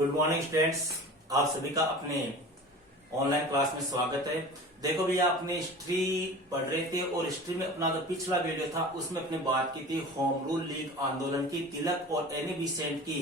Good morning students, आप सभी का अपने ऑनलाइन क्लास में स्वागत है। देखो भैया, अपने हिस्ट्री पढ़ रहे थे और हिस्ट्री में अपना जो पिछला वीडियो था उसमें अपने बात की थी होम रूल लीग आंदोलन की। तिलक और एनी बेसेंट की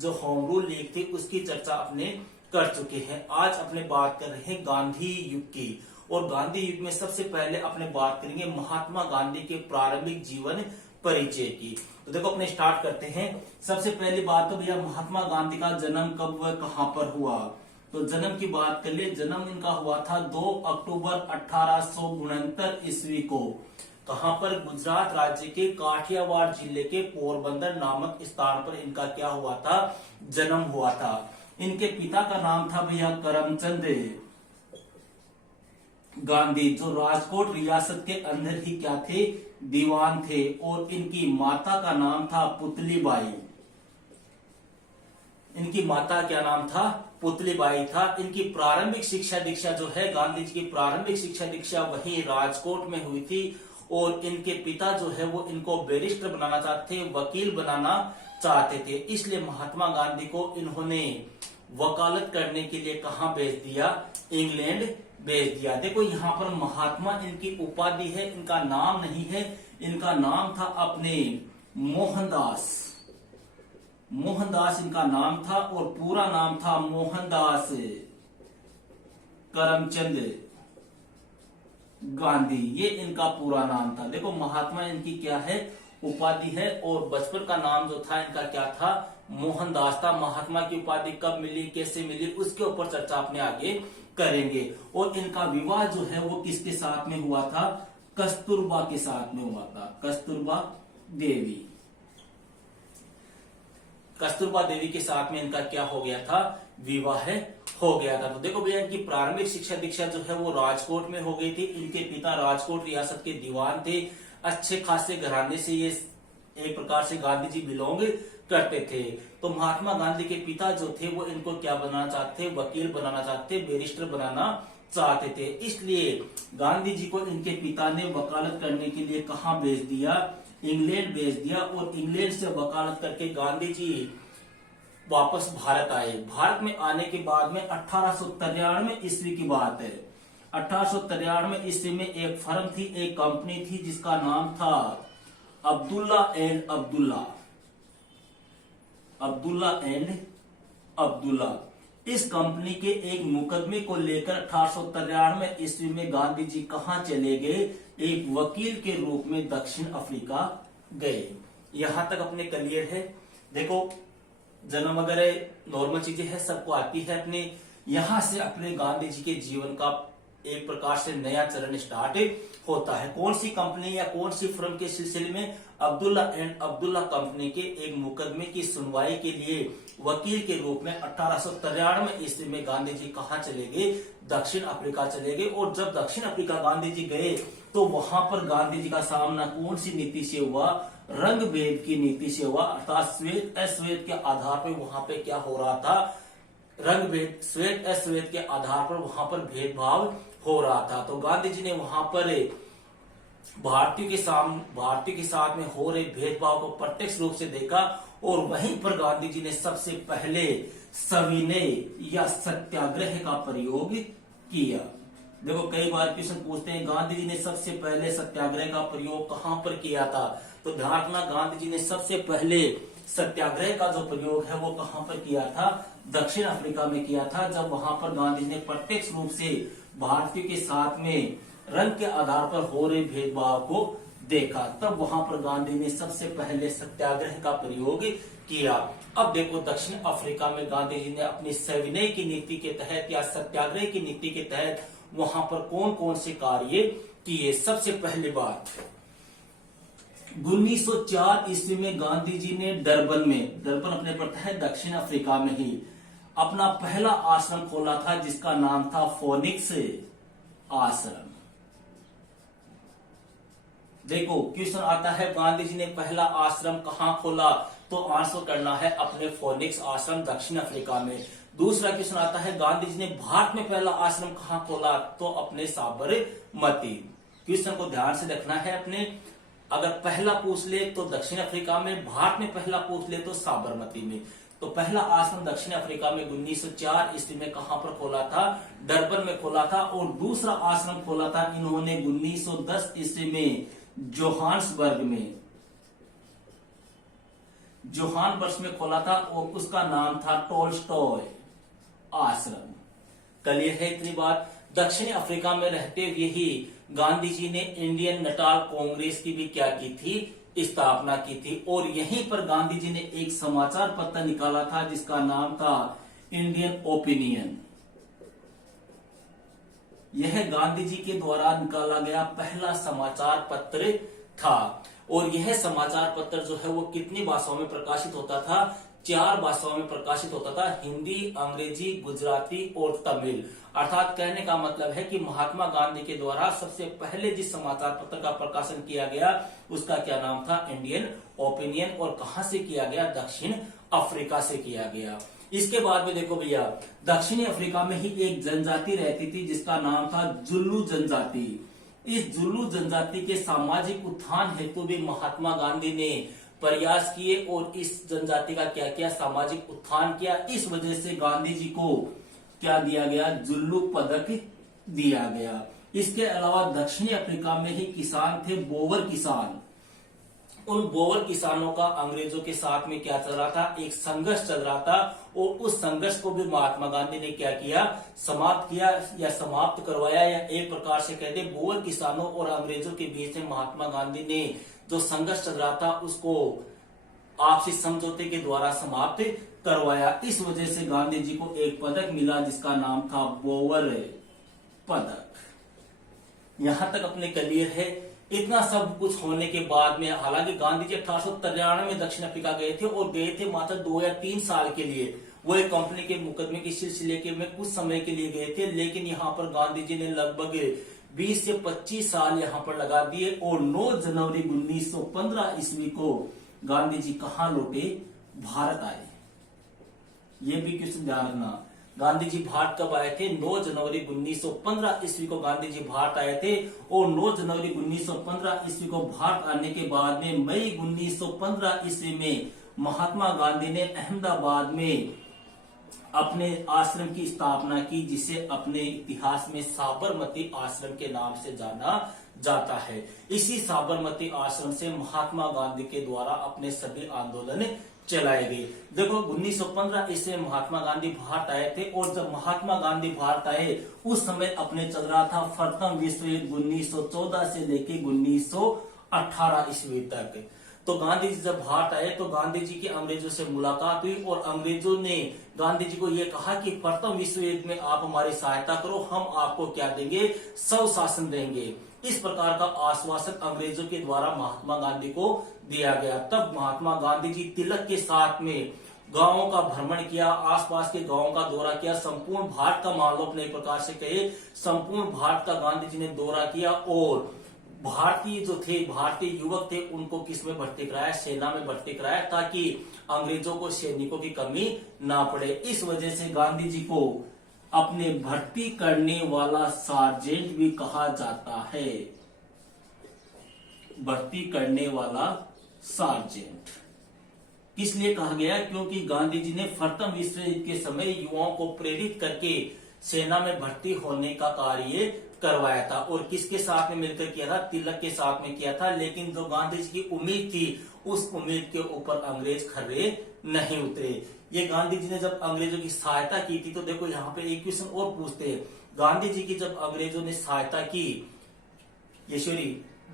जो होम रूल लीग थी उसकी चर्चा अपने कर चुके हैं। आज अपने बात कर रहे हैं गांधी युग की, और गांधी युग में सबसे पहले अपने बात करेंगे महात्मा गांधी के प्रारंभिक जीवन परिचय की। तो देखो अपने स्टार्ट करते हैं। सबसे पहली बात तो भैया महात्मा गांधी का जन्म कब व कहां पर हुआ। तो जन्म की बात कर ले, जन्म इनका हुआ था 2 अक्टूबर 1869 ईस्वी को। कहां पर? गुजरात राज्य के काठियावाड़ जिले के पोरबंदर नामक स्थान पर इनका क्या हुआ था? जन्म हुआ था। इनके पिता का नाम था भैया करमचंद गांधी, जो राजकोट रियासत के अंदर ही क्या थे? दीवान थे। और इनकी माता का नाम था पुतलीबाई। इनकी माता क्या नाम था? पुतलीबाई था। इनकी प्रारंभिक शिक्षा दीक्षा जो है, गांधी जी की प्रारंभिक शिक्षा दीक्षा वही राजकोट में हुई थी। और इनके पिता जो है वो इनको बैरिस्टर बनाना चाहते थे, वकील बनाना चाहते थे। इसलिए महात्मा गांधी को इन्होंने वकालत करने के लिए कहां भेज दिया? इंग्लैंड भेज दिया। देखो यहाँ पर महात्मा इनकी उपाधि है, इनका नाम नहीं है। इनका नाम था अपने मोहनदास। मोहनदास इनका नाम था और पूरा नाम था मोहनदास करमचंद गांधी। ये इनका पूरा नाम था। देखो महात्मा इनकी क्या है? उपाधि है। और बचपन का नाम जो था इनका क्या था? मोहनदास था। महात्मा की उपाधि कब मिली, कैसे मिली, उसके ऊपर चर्चा अपने आगे करेंगे। और इनका विवाह जो है वो किसके साथ में हुआ था? कस्तूरबा के साथ में हुआ था। कस्तूरबा देवी। कस्तूरबा देवी के साथ में इनका क्या हो गया था? विवाह हो गया था। तो देखो भैया, इनकी प्रारंभिक शिक्षा दीक्षा जो है वो राजकोट में हो गई थी। इनके पिता राजकोट रियासत के दीवान थे। अच्छे खासे घराने से ये एक प्रकार से गांधी जी बिलोंग करते थे। तो महात्मा गांधी के पिता जो थे वो इनको क्या बनाना चाहते थे? वकील बनाना चाहते, बैरिस्टर बनाना चाहते थे। इसलिए गांधी जी को इनके पिता ने वकालत करने के लिए कहां भेज दिया? इंग्लैंड भेज दिया। और इंग्लैंड से वकालत करके गांधी जी वापस भारत आए। भारत में आने के बाद में 1893 ईस्वी की बात है। 1893 ईस्वी में एक फर्म थी, एक कंपनी थी जिसका नाम था अब्दुल्ला एंड अब्दुल्ला। अब्दुल्ला एंड अब्दुल्ला। इस कंपनी के एक मुकदमे को लेकर 1893 ईस्वी में गांधी जी कहां चले गए? एक वकील के रूप में दक्षिण अफ्रीका गए। यहां तक अपने क्लियर है। देखो जन्म वगैरह नॉर्मल चीजें हैं, सबको आती है। अपने यहां से अपने गांधी जी के जीवन का एक प्रकार से नया चरण स्टार्ट होता है। कौन सी कंपनी या कौन सी फर्म के सिलसिले में? अब्दुल्ला एंड अब्दुल्ला कंपनी के एक मुकदमे की सुनवाई के लिए वकील के रूप में 1893 ईस्वी में गांधी जी कहां चले गए? दक्षिण अफ्रीका चले गए। और जब दक्षिण अफ्रीका गांधी जी गए तो वहां पर गांधी जी का सामना कौन सी नीति से हुआ? रंग भेद की नीति से हुआ। अर्थात श्वेत अश्वेत के आधार पर वहां पे क्या हो रहा था? रंग भेद, श्वेत अश्वेत के आधार पर वहां पर भेदभाव हो रहा था। तो गांधी जी ने वहां पर भारतीयों के साथ में हो रहे भेदभाव को प्रत्यक्ष रूप से देखा। और वहीं पर गांधी जी ने सबसे पहले सविनय या सत्याग्रह का प्रयोग किया। देखो कई बार क्वेश्चन पूछते हैं गांधी जी ने सबसे पहले सत्याग्रह का प्रयोग कहां पर किया था? तो ध्यान रखना, गांधी जी ने सबसे पहले सत्याग्रह का जो प्रयोग है वो कहां पर किया था? दक्षिण अफ्रीका में किया था। जब वहां पर गांधी जी ने प्रत्यक्ष रूप से भारतीयों के साथ में रंग के आधार पर हो रहे भेदभाव को देखा, तब वहां पर गांधी ने सबसे पहले सत्याग्रह का प्रयोग किया। अब देखो दक्षिण अफ्रीका में गांधी जी ने अपनी सविनय की नीति के तहत या सत्याग्रह की नीति के तहत वहां पर कौन कौन से कार्य किए? सबसे पहली बात, 1904 ईस्वी में गांधी जी ने डरबन अपने पड़ता है दक्षिण अफ्रीका में ही, अपना पहला आश्रम खोला था जिसका नाम था फोनिक्स आश्रम। देखो क्वेश्चन आता है गांधी जी ने पहला आश्रम कहां खोला? तो आंसर करना है अपने फोनिक्स आश्रम दक्षिण अफ्रीका में। दूसरा क्वेश्चन आता है गांधी जी ने भारत में पहला आश्रम कहां खोला? तो अपने साबरमती। क्वेश्चन को ध्यान से देखना है अपने। अगर पहला पूछ ले तो दक्षिण अफ्रीका में, भारत में पहला पूछ ले तो साबरमती में। तो पहला आश्रम दक्षिण अफ्रीका में 1904 ईस्वी में कहां पर खोला था? डरबन में खोला था। और दूसरा आश्रम खोला था इन्होंने 1910 ईस्वी में जोहान्सबर्ग में खोला था और उसका नाम था टोल्स्टॉय आश्रम। क्लियर है इतनी बात? दक्षिण अफ्रीका में रहते हुए ही गांधी जी ने इंडियन नेटाल कांग्रेस की भी क्या की थी? स्थापना की थी। और यहीं पर गांधी जी ने एक समाचार पत्र निकाला था जिसका नाम था इंडियन ओपिनियन। यह गांधी जी के द्वारा निकाला गया पहला समाचार पत्र था। और यह समाचार पत्र जो है वो कितनी भाषाओं में प्रकाशित होता था? 4 भाषाओं में प्रकाशित होता था, हिंदी, अंग्रेजी, गुजराती और तमिल। अर्थात कहने का मतलब है कि महात्मा गांधी के द्वारा सबसे पहले जिस समाचार पत्र का प्रकाशन किया गया उसका क्या नाम था? Indian opinion. और कहां से किया गया? दक्षिण अफ्रीका से किया गया। इसके बाद में देखो भैया, दक्षिणी अफ्रीका में ही एक जनजाति रहती थी जिसका नाम था जुल्लू जनजाति। इस जुल्लू जनजाति के सामाजिक उत्थान हेतु भी महात्मा गांधी ने प्रयास किए और इस जनजाति का क्या किया? सामाजिक उत्थान किया। इस वजह से गांधी जी को क्या दिया गया? जुल्लू पदक दिया गया। इसके अलावा दक्षिणी अफ्रीका में ही किसान थे, बोवर किसान। उन बोवर किसानों का अंग्रेजों के साथ में क्या चल रहा था? एक संघर्ष चल रहा था। और उस संघर्ष को भी महात्मा गांधी ने क्या किया? समाप्त किया या समाप्त करवाया, या एक प्रकार से कहते बोवर किसानों और अंग्रेजों के बीच में महात्मा गांधी ने जो संघर्ष चल रहा था उसको आपसी समझौते के द्वारा समाप्त करवाया। इस वजह से गांधी जी को एक पदक मिला जिसका नाम था बोवर पदक। यहां तक अपने क्लियर है? इतना सब कुछ होने के बाद में, हालांकि गांधी जी 1893 में दक्षिण अफ्रीका गए थे और गए थे मात्र 2 या 3 साल के लिए। वो एक कंपनी के मुकदमे के सिलसिले के में कुछ समय के लिए गए थे, लेकिन यहाँ पर गांधी जी ने लगभग 20 से 25 साल यहाँ पर लगा दिए। और 9 जनवरी 1915 ईस्वी को गांधी जी कहां लौटे? भारत आए। ये भी क्वेश्चन ध्यान रखना। गांधी जी भारत कब आए थे? 9 जनवरी 1915 ईस्वी को गांधी जी भारत आए थे। और 9 जनवरी 1915 ईस्वी को भारत आने के बाद में मई 1915 ईस्वी में महात्मा गांधी ने अहमदाबाद में अपने आश्रम की स्थापना की, जिसे अपने इतिहास में साबरमती आश्रम के नाम से जाना जाता है। इसी साबरमती आश्रम से महात्मा गांधी के द्वारा अपने सभी आंदोलन चलाए गए। देखो 1915 ईस्वी में महात्मा गांधी भारत आए थे। और जब महात्मा गांधी भारत आए उस समय अपने चल रहा था प्रथम विश्व युद्ध 1914 से लेके 1918 ईस्वी तक। तो गांधी जी जब भारत आए तो गांधी जी की अंग्रेजों से मुलाकात हुई और अंग्रेजों ने गांधी जी को यह कहा कि प्रथम विश्व युद्ध में आप हमारी सहायता करो, हम आपको क्या देंगे? स्वशासन देंगे। इस प्रकार का आश्वासन अंग्रेजों के द्वारा महात्मा गांधी को दिया गया। तब महात्मा गांधी जी तिलक के साथ में गांवों का भ्रमण किया, आसपास के गांवों का दौरा किया, संपूर्ण भारत का मान लो अपने एक प्रकार से कहे संपूर्ण भारत का गांधी जी ने दौरा किया। और भारतीय जो थे, भारतीय युवक थे, उनको किस में भर्ती कराया? सेना में भर्ती कराया, ताकि अंग्रेजों को सैनिकों की कमी ना पड़े। इस वजह से गांधी जी को अपने भर्ती करने वाला सार्जेंट भी कहा जाता है। भर्ती करने वाला सार्जेंट किस लिए कहा गया? क्योंकि गांधी जी ने प्रथम विश्व युद्ध के समय युवाओं को प्रेरित करके सेना में भर्ती होने का कार्य करवाया था। और किसके साथ में मिलकर किया था? तिलक के साथ में किया था। लेकिन जो गांधी जी की उम्मीद थी उस उम्मीद के ऊपर अंग्रेज खरे नहीं उतरे। ये गांधी जी ने जब अंग्रेजों की सहायता की थी, तो देखो यहाँ पे एक क्वेश्चन और पूछते हैं, गांधी जी की जब अंग्रेजों ने सहायता की,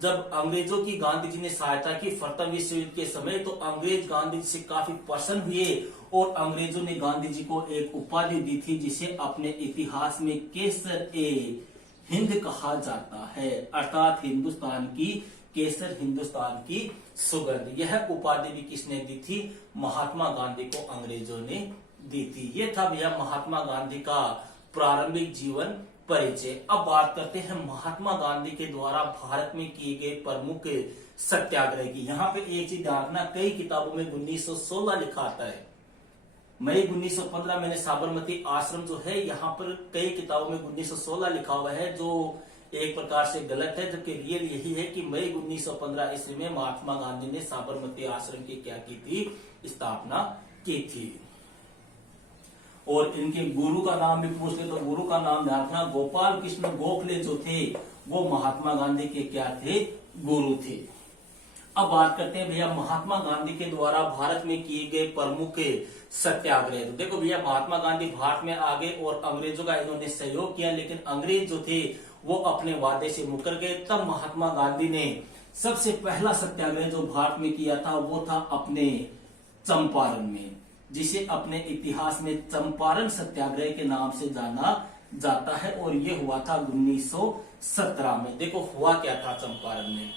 जब अंग्रेजों की गांधी जी ने सहायता की प्रथम विश्व युद्ध के समय, तो अंग्रेज गांधी जी से काफी प्रसन्न हुए और अंग्रेजों ने गांधी जी को एक उपाधि दी थी जिसे अपने इतिहास में केसर ए हिंद कहा जाता है। अर्थात हिंदुस्तान की केसर, हिंदुस्तान की सुगंध। यह उपाधि भी किसने दी थी? महात्मा गांधी को अंग्रेजों ने दी थी। यह था भैया महात्मा गांधी का प्रारंभिक जीवन परिचय। अब बात करते हैं महात्मा गांधी के द्वारा भारत में किए गए प्रमुख सत्याग्रह की। यहाँ पे एक चीज ध्यान रखना, कई किताबों में 1916 लिखा आता है, मई 1915 मैंने साबरमती आश्रम जो है, यहाँ पर कई किताबों में 1916 लिखा हुआ है, जो एक प्रकार से गलत है, जबकि रियल यही है कि मई 1915 ईस्वी में महात्मा गांधी ने साबरमती आश्रम की क्या की थी? स्थापना की थी। और इनके गुरु का नाम भी पूछ ले तो गुरु का नाम ध्यान रखना, गोपाल कृष्ण गोखले जो थे वो महात्मा गांधी के क्या थे, गुरु थे। अब बात करते हैं भैया महात्मा गांधी के द्वारा भारत में किए गए प्रमुख सत्याग्रह। तो देखो भैया महात्मा गांधी भारत में आ गए और अंग्रेजों का इन्होंने सहयोग किया, लेकिन अंग्रेज जो थे वो अपने वादे से मुकर गए। तब महात्मा गांधी ने सबसे पहला सत्याग्रह जो भारत में किया था वो था अपने चंपारण में, जिसे अपने इतिहास में चंपारण सत्याग्रह के नाम से जाना जाता है, और ये हुआ था 1917 में। देखो हुआ क्या था चंपारण में,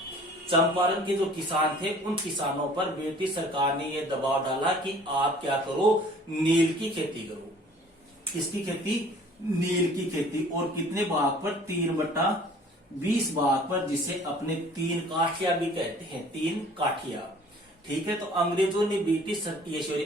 चंपारण के जो किसान थे उन किसानों पर ब्रिटिश सरकार ने यह दबाव डाला कि आप क्या करो, नील की खेती करो। किसकी खेती, नील की खेती। और कितने भाग पर, 3/20 भाग पर, जिसे अपने 3 काठिया भी कहते हैं, 3 काठिया। ठीक है, तो अंग्रेजों ने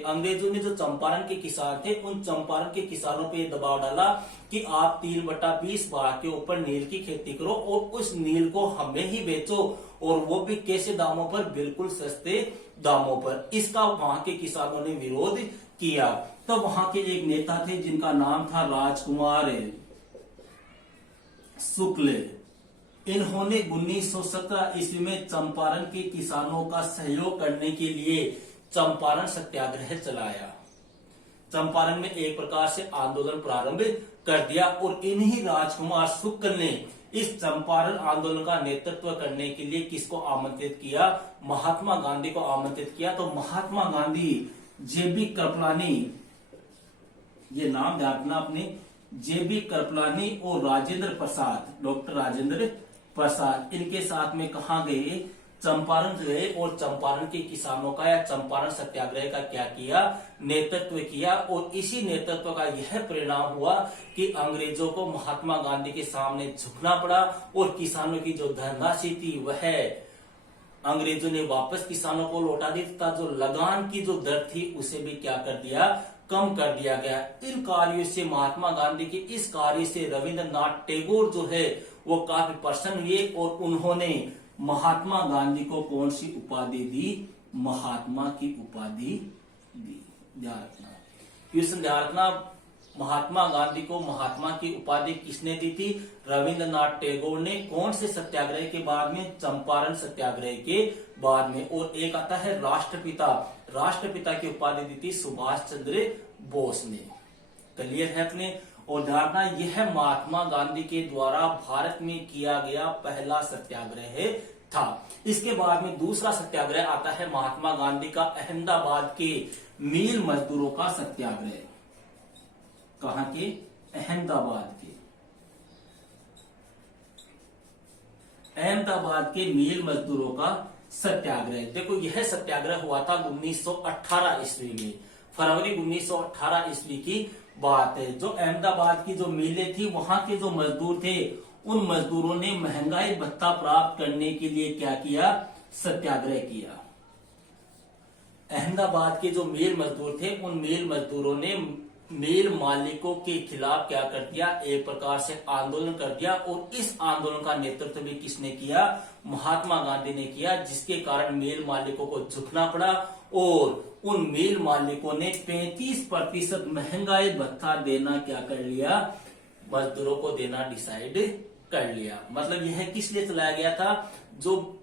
अंग्रेजों ने जो चंपारण के किसान थे उन चंपारण के किसानों पे दबाव डाला कि आप 3/20 भाग के ऊपर नील की खेती करो और उस नील को हमें ही बेचो, और वो भी कैसे दामों पर, बिल्कुल सस्ते दामों पर। इसका वहां के किसानों ने विरोध किया। तो वहां के एक नेता थे जिनका नाम था राजकुमार शुक्ल। इन्होंने 1917 ईस्वी में चंपारण के किसानों का सहयोग करने के लिए चंपारण सत्याग्रह चलाया। चंपारण में एक प्रकार से आंदोलन प्रारंभ कर दिया, और इन्हीं राजकुमार शुक्ल ने इस चंपारण आंदोलन का नेतृत्व करने के लिए किसको आमंत्रित किया, महात्मा गांधी को आमंत्रित किया। तो महात्मा गांधी, जेबी कृपलानी, ये नाम ध्यान रखना अपने, जेबी कृपलानी और राजेंद्र प्रसाद, डॉक्टर राजेंद्र प्रसाद, इनके साथ में कहा गए, चंपारण गए और चंपारण के किसानों का या चंपारण सत्याग्रह का क्या किया, नेतृत्व किया। और इसी नेतृत्व का यह परिणाम हुआ कि अंग्रेजों को महात्मा गांधी के सामने झुकना पड़ा, और किसानों की जो धनराशि थी वह अंग्रेजों ने वापस किसानों को लौटा दी, तथा जो लगान की जो दर थी उसे भी क्या कर दिया, कम कर दिया गया। इन कार्यों से, महात्मा गांधी के इस कार्य से रविंद्रनाथ टैगोर जो है वो काफी प्रसन्न हुए, और उन्होंने महात्मा गांधी को कौन सी उपाधि दी, महात्मा की उपाधि दी। ध्यान रखना, क्वेश्चन ध्यान रखना, महात्मा गांधी को महात्मा की उपाधि किसने दी थी, रविंद्रनाथ टैगोर ने। कौन से सत्याग्रह के बाद में, चंपारण सत्याग्रह के बाद में। और एक आता है राष्ट्रपिता, राष्ट्रपिता की उपाधि दी थी सुभाष चंद्र बोस ने। क्लियर है अपने। और ध्यान रखना, यह महात्मा गांधी के द्वारा भारत में किया गया पहला सत्याग्रह था। इसके बाद में दूसरा सत्याग्रह आता है महात्मा गांधी का अहमदाबाद के मील मजदूरों का सत्याग्रह। कहां के, अहमदाबाद के, अहमदाबाद के मील मजदूरों का सत्याग्रह। देखो यह सत्याग्रह हुआ था 1918 ईस्वी में, फरवरी 1918 ईस्वी की बात है। जो अहमदाबाद की जो मिलें थी वहां के जो मजदूर थे उन मजदूरों ने महंगाई भत्ता प्राप्त करने के लिए क्या किया, सत्याग्रह किया। अहमदाबाद के जो मिल मजदूर थे उन मिल मजदूरों ने मिल मालिकों के खिलाफ क्या कर दिया, एक प्रकार से आंदोलन कर दिया। और इस आंदोलन का नेतृत्व भी किसने किया, महात्मा गांधी ने किया, जिसके कारण मिल मालिकों को झुकना पड़ा। और उन मिल मालिकों ने 35% महंगाई भत्ता देना क्या कर लिया, मजदूरों को देना डिसाइड कर लिया। मतलब यह किस लिए चलाया गया था, जो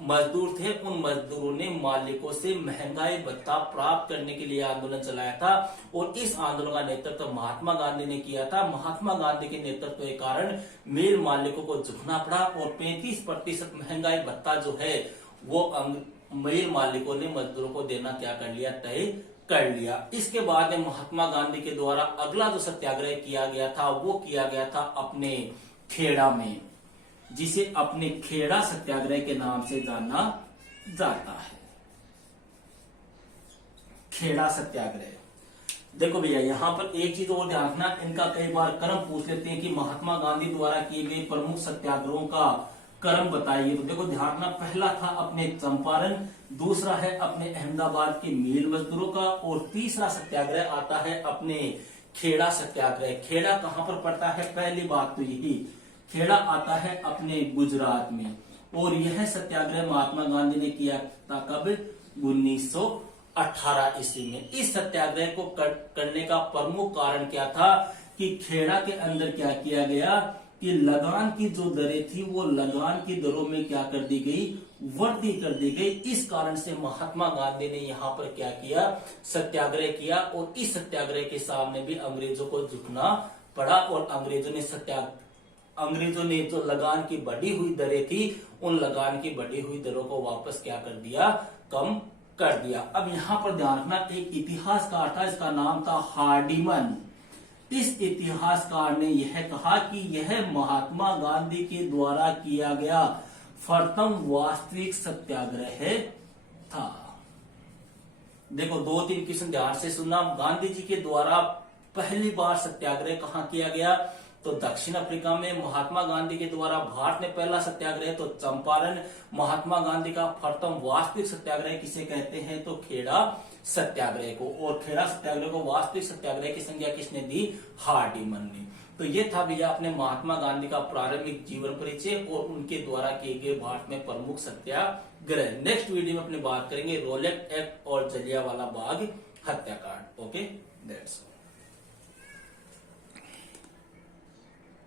मजदूर थे उन मजदूरों ने मालिकों से महंगाई भत्ता प्राप्त करने के लिए आंदोलन चलाया था। और इस आंदोलन का नेतृत्व महात्मा गांधी ने किया था। महात्मा गांधी के नेतृत्व के कारण मिल मालिकों को झुकना पड़ा, और 35% महंगाई भत्ता जो है वो मिल मालिकों ने मजदूरों को देना क्या कर लिया, तय कर लिया। इसके बाद में महात्मा गांधी के द्वारा अगला जो सत्याग्रह किया गया था वो किया गया था अपने खेड़ा में, जिसे अपने खेड़ा सत्याग्रह के नाम से जाना जाता है। खेड़ा सत्याग्रह। देखो भैया यहाँ पर एक चीज और ध्यान रखना, इनका कई बार क्रम पूछ लेते हैं कि महात्मा गांधी द्वारा किए गए प्रमुख सत्याग्रहों का क्रम बताइए। तो देखो ध्यान रखना, पहला था अपने चंपारण, दूसरा है अपने अहमदाबाद के मिल मजदूरों का, और तीसरा सत्याग्रह आता है अपने खेड़ा सत्याग्रह। खेड़ा कहां पर पड़ता है, पहली बात तो यही, खेड़ा आता है अपने गुजरात में। और यह सत्याग्रह महात्मा गांधी ने किया था कब, 1918 18 ईस्वी में। इस सत्याग्रह को करने का प्रमुख कारण क्या था कि खेड़ा के अंदर क्या किया गया कि लगान की जो दरें थी वो लगान की दरों में क्या कर दी गई, वृद्धि कर दी गई। इस कारण से महात्मा गांधी ने यहाँ पर क्या किया, सत्याग्रह किया और इस सत्याग्रह के सामने भी अंग्रेजों को झुकना पड़ा और अंग्रेजों ने जो लगान की बढ़ी हुई दरें थी उन लगान की बढ़ी हुई दरों को वापस क्या कर दिया, कम कर दिया। अब यहाँ पर ध्यान रखना, एक इतिहासकार था, इसका नाम था हार्डिमन। इस इतिहासकार ने यह कहा कि यह महात्मा गांधी के द्वारा किया गया प्रथम वास्तविक सत्याग्रह था। देखो 2-3 क्वेश्चन ध्यान से सुनना। गांधी जी के द्वारा पहली बार सत्याग्रह कहाँ किया गया, तो दक्षिण अफ्रीका में। महात्मा गांधी के द्वारा भारत में पहला सत्याग्रह तो चंपारण। महात्मा गांधी का प्रथम वास्तविक सत्याग्रह किसे कहते हैं, तो खेड़ा सत्याग्रह को। और खेड़ा सत्याग्रह को वास्तविक सत्याग्रह की संज्ञा किसने दी, हार्डिमन ने। तो ये था भैया अपने महात्मा गांधी का प्रारंभिक जीवन परिचय और उनके द्वारा किए गए भारत में प्रमुख सत्याग्रह। नेक्स्ट वीडियो में अपने बात करेंगे रोलेट एक्ट और जलियांवाला बाग हत्याकांड। Okay, that's all.